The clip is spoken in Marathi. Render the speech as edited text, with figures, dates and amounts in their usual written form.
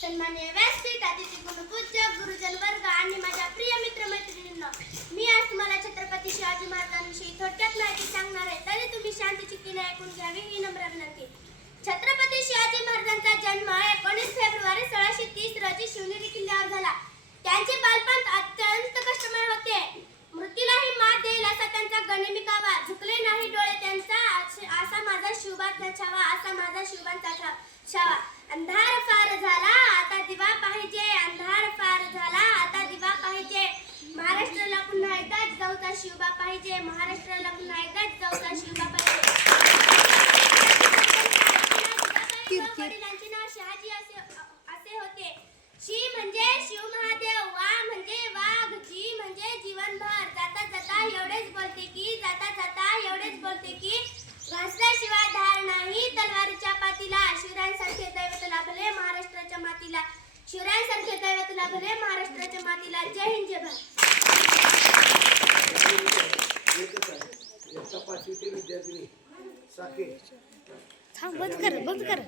सन्माननीय व्यासपीठ, अतिथी गुणपूज्य गुरुजन वर्ग आणि माझ्या प्रिय मित्रमैत्रिणींनो, मी आज तुम्हाला छत्रपती शिवाजी महाराजांविषयी थोडक्यात माहिती सांगणार आहे. तरी तुम्ही शांत चित्तीने ऐकून घ्यावी ही नम्र विनंती. छत्रपती शिवाजी महाराजांचा जन्म 19 फेब्रुवारी 1630 रोजी शिवनेरी किल्ल्यावर झाला. त्यांचे बालपण अत्यंत कष्टमय होते. मृत्यूलाही मात देईल असा त्यांचा गनिमी कावा. झुकले नाही डोळे त्यांचा, असा माझा शिवबाचा छावा, असा माझा शिवबांचा छावा. अंधार फार झाला आता दिवा पाहिजे, अंधार फार झाला आता दिवा पाहिजे. महाराष्ट्राला पुन्हा एकदा जाऊचा शिवबा पाहिजे, महाराष्ट्राला पुन्हा एकदा जाऊचा शिवबा पाहिजे. वडिलांचे नाव शहाजी असे होते. शी म्हणजे शिव महादेव, वा म्हणजे वाघ, जी म्हणजे जीवनभर. जाता जाता एवढेच बोलते की, जाता जाता एवढेच बोलते की, घासल्याशिवाय धार नाही तलवारीच्या पातीला. शिवरायांसारखे दैवत लाभले महाराष्ट्राच्या मातीला, शिवरायांसारखे दैवत लाभले महाराष्ट्राच्या मातीला. जय हिंद, जय भारत. विद्यार्थी साके बंद कर